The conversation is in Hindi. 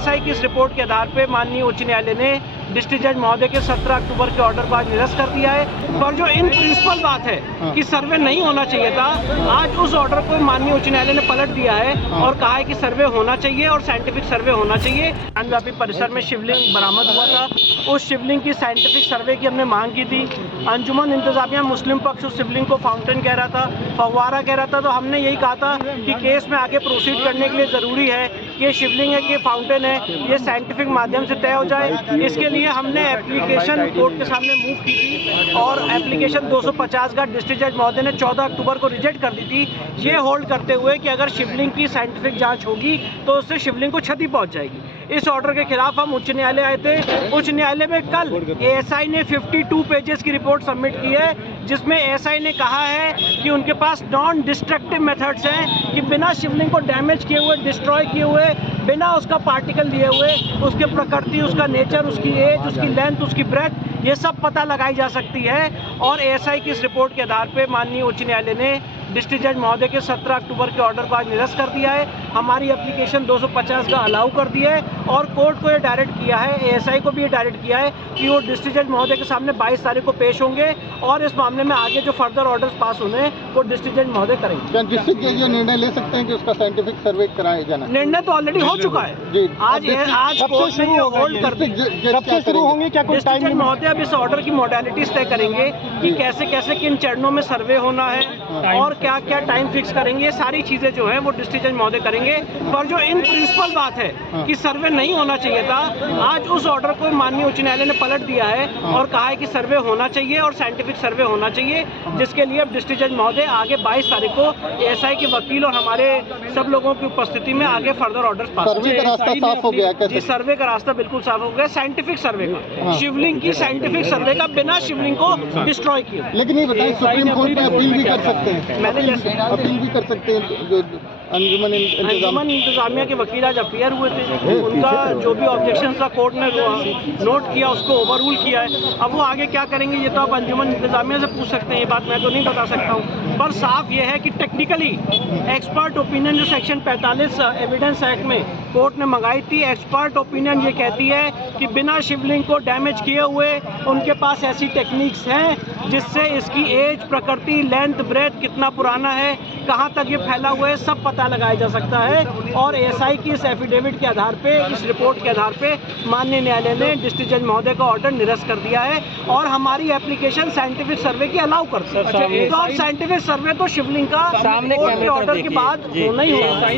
एएसआई की इस रिपोर्ट के आधार पर माननीय उच्च न्यायालय ने डिस्ट्रिक्ट जज महोदय के 17 अक्टूबर के ऑर्डर को आज निरस्त कर दिया है। पर जो इन प्रिंसिपल बात है कि सर्वे नहीं होना चाहिए था, आज उस ऑर्डर को माननीय उच्च न्यायालय ने पलट दिया है और कहा है कि सर्वे होना चाहिए और साइंटिफिक सर्वे होना चाहिए। ज्ञानव्यापी परिसर में शिवलिंग बरामद हुआ था, उस शिवलिंग की साइंटिफिक सर्वे की हमने मांग की थी। अंजुमन इंतजामिया मुस्लिम पक्ष उस शिवलिंग को फाउंटेन कह रहा था, फव्वारा कह रहा था, तो हमने यही कहा था कि केस में आगे प्रोसीड करने के लिए ज़रूरी है कि ये शिवलिंग है कि फाउंटेन है, ये साइंटिफिक माध्यम से तय हो जाए। इसके लिए हमने एप्लीकेशन कोर्ट के सामने मूव की थी और एप्लीकेशन 250 का डिस्ट्रिक्ट जज महोदय ने 14 अक्टूबर को रिजेक्ट कर दी थी, ये होल्ड करते हुए कि अगर शिवलिंग की साइंटिफिक जांच होगी तो उससे शिवलिंग को क्षति पहुंच जाएगी। इस ऑर्डर के खिलाफ हम उच्च न्यायालय आए थे। उच्च न्यायालय में कल एएसआई ने 52 पेजेस की रिपोर्ट सबमिट की है, जिसमें एएसआई ने कहा है कि उनके पास नॉन डिस्ट्रक्टिव मेथड्स हैं कि बिना शिवलिंग को डैमेज किए हुए, डिस्ट्रॉय किए हुए, बिना उसका पार्टिकल लिए हुए उसके प्रकृति, उसका नेचर, उसकी एज, उसकी लेंथ, उसकी ब्रेथ, ये सब पता लगाई जा सकती है। और एएसआई की इस रिपोर्ट के आधार पर माननीय उच्च न्यायालय ने डिस्ट्रिक्ट जज महोदय के 17 अक्टूबर के ऑर्डर को आज निरस्त कर दिया है। हमारी एप्लीकेशन 250 का अलाउ कर दिया है और कोर्ट को ये डायरेक्ट किया है, एएसआई को भी ये डायरेक्ट किया है कि वो डिस्ट्रिक्ट जज महोदय के सामने 22 तारीख को पेश होंगे और इस मामले में आगे जो फर्दर ऑर्डर्स पास होने वो डिस्ट्रिक्ट जज महोदय करेंगे। क्या डिस्ट्रिक्ट जज ये निर्णय ले सकते हैं कि उसका साइंटिफिक सर्वे कराया जाना? निर्णय तो ऑलरेडी हो चुका है। आज कोर्ट ने ये होल्ड कर दिया। शुरू होंगे क्या? डिस्ट्रिक्ट जज महोदय अब इस ऑर्डर की मॉडलिटीज तय करेंगे कि कैसे कैसे किन चरणों में सर्वे होना है और क्या क्या टाइम फिक्स करेंगे। ये सारी चीजें जो है वो डिस्ट्रिक्ट जज महोदय करेंगे। पर जो इन प्रिंसिपल बात है कि सर्वे नहीं होना चाहिए था, आज उस ऑर्डर को माननीय उच्च न्यायालय ने पलट दिया है और कहा है कि सर्वे होना चाहिए और साइंटिफिक सर्वे होना चाहिए, जिसके लिए अब डिस्ट्रिक्ट जज महोदय आगे 22 तारीख को एएसआई के वकील और हमारे सब लोगों की उपस्थिति में आगे फर्दर ऑर्डर पास। सर्वे का रास्ता साफ हो गया? जी, सर्वे का रास्ता बिल्कुल साफ हो गया, साइंटिफिक सर्वे का, शिवलिंग की साइंटिफिक सर्वे का, बिना शिवलिंग को डिस्ट्रॉय किए। लेकिन ये बताइए, सुप्रीम कोर्ट में अपील भी कर सकते हैं? मैंने जैसे अपील भी कर सकते हैं। जो अंजुमन इंतजामिया के वकील आज अपीयर हुए थे, उनका जो भी ऑब्जेक्शन था कोर्ट ने नोट किया, उसको ओवर रूल किया है। अब वो आगे क्या करेंगे ये तो आप अंजुमन इंतजामिया से पूछ सकते हैं, ये बात मैं तो नहीं बता सकता हूँ। पर साफ ये है कि टेक्निकली एक्सपर्ट ओपिनियन जो सेक्शन 45 एविडेंस एक्ट में कोर्ट ने मंगाई थी, एक्सपर्ट ओपिनियन ये कहती है कि बिना शिवलिंग को डैमेज किए हुए उनके पास ऐसी टेक्निक्स हैं जिससे इसकी एज, प्रकृति, लेंथ, ब्रेथ, कितना पुराना है, कहाँ तक ये फैला हुआ है, सब पता लगाया जा सकता है। और एएसआई की इस एफिडेविट के आधार पे, इस रिपोर्ट के आधार पे माननीय न्यायालय ने डिस्ट्रिक्ट जज महोदय का ऑर्डर निरस्त कर दिया है और हमारी एप्लीकेशन साइंटिफिक सर्वे की अलाउ करती है। तो अब साइंटिफिक सर्वे तो शिवलिंग का कोर्ट के ऑर्डर के बाद होना ही होगा।